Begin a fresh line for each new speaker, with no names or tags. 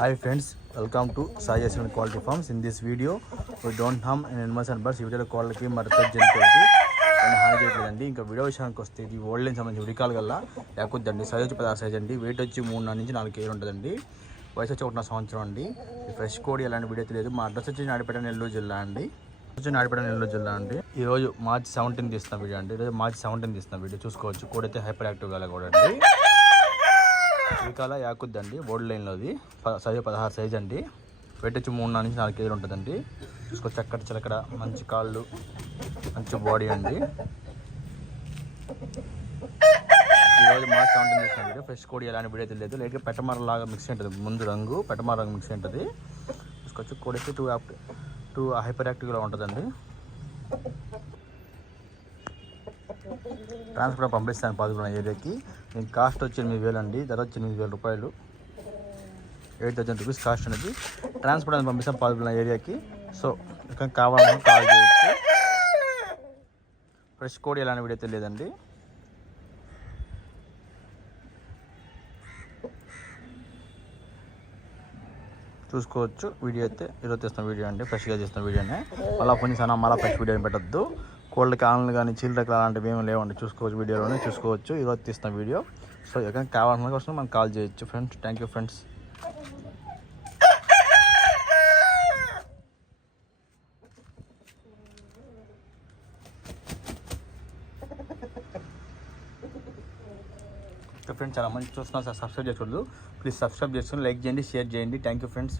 Hi friends, welcome to Sai Asian Quality Farms. In this video, we don't harm animals and birds. ఈ వీడియోలో కోళ్ళకి మరత జంతువులకి హాని చేయట్లేదండి ఇంకా వీడియో విషయానికి వస్తే ఇది ఓల్డ్ లైన్ సంబంధించి ఉడికాలు గల్లా లేకొద్దండి సైజ్ వచ్చి పదహారు సైజ్ అండి. వెయిట్ వచ్చి మూడున్నర నుంచి నాలుగు కేజీలు ఉంటుందండి. వయసు వచ్చి ఒకటిన్నర సంవత్సరం అండి. ఫ్రెష్ కోడి ఎలాంటి వీడియో తెలియదు. మా అడ్రస్ వచ్చి నాడిపేట నెల్లూరు జిల్లా అండి. వచ్చి నాడిపేట నెల్లూరు జిల్లా అండి. ఈ రోజు సెవెంటీన్ తీస్తున్న వీడియో అండి. ఈరోజు మార్చి సెవెంటీన్ తీస్తున్న వీడియో చూసుకోవచ్చు. కోడి అయితే హైపర్ యాక్టివ్ గల కూడా అండి శ్రీకాళ యాకుద్దండి. బోర్డు లైన్లోది. ప- సైజు పదహారు సైజ్ అండి. వెయిట్ మూడు నాలుగు నుంచి నాలుగు కేజీలు ఉంటుందండి. చూసుకో చక్కటి చిలకడ మంచి కాళ్ళు మంచి బాడీ అండి. ఈరోజు మా సెవెంటీన్ చేసిన వీడియో. ఫ్రెష్ కోడి ఎలాంటి వీడియో తెలియదు లేకపోతే పెట్టమార లాగా మిక్స్ ఉంటుంది. ముందు రంగు పెట్టమర రంగు మిక్స్ ఉంటుంది. చూసుకోవచ్చు కోడి టూ టూ టూ హైపర్ యాక్టివ్గా ఉంటుందండి. ట్రాన్స్పోర్ట్ పంపిస్తాను పాదుకున్న ఏరియాకి. నేను కాస్ట్ వచ్చి ఎనిమిది వేలు అండి. ధర వచ్చి ఎనిమిది వేల రూపాయలు. ఎయిట్ థౌసండ్ రూపీస్ కాస్ట్ అనేది. ట్రాన్స్పోర్ట్ అని పంపిస్తాం పాదుకున్న ఏరియాకి. సో ఇక్కడ కావాలని కాల్ చేయొచ్చు. ఫ్రెష్ కోడ్ ఎలాంటి వీడియో తెలియదండి చూసుకోవచ్చు. వీడియో అయితే ఈరోజు తీస్తున్న వీడియో అండి. ఫ్రెష్గా చేస్తున్న వీడియోనే. మళ్ళీ కొన్ని సన్న మళ్ళీ ఫ్రెష్ వీడియోని పెట్టద్దు. కోల్డ్ ఆన్లు కానీ చిల్లరకి అలాంటివి ఏమి లేవండి. చూసుకోవచ్చు వీడియోలోనే చూసుకోవచ్చు. ఈరోజు తీసిన వీడియో. సో ఎక్కడ కావాల్సిన కోసం మనం కాల్ చేయొచ్చు friends. Thank you friends friends చాలా మంచి చూస్తున్నా సార్ సబ్స్క్రైబ్ చేసుకోవద్దు. ప్లీజ్ సబ్స్క్రైబ్ చేసుకుని లైక్ చేయండి షేర్ చేయండి. Thank you friends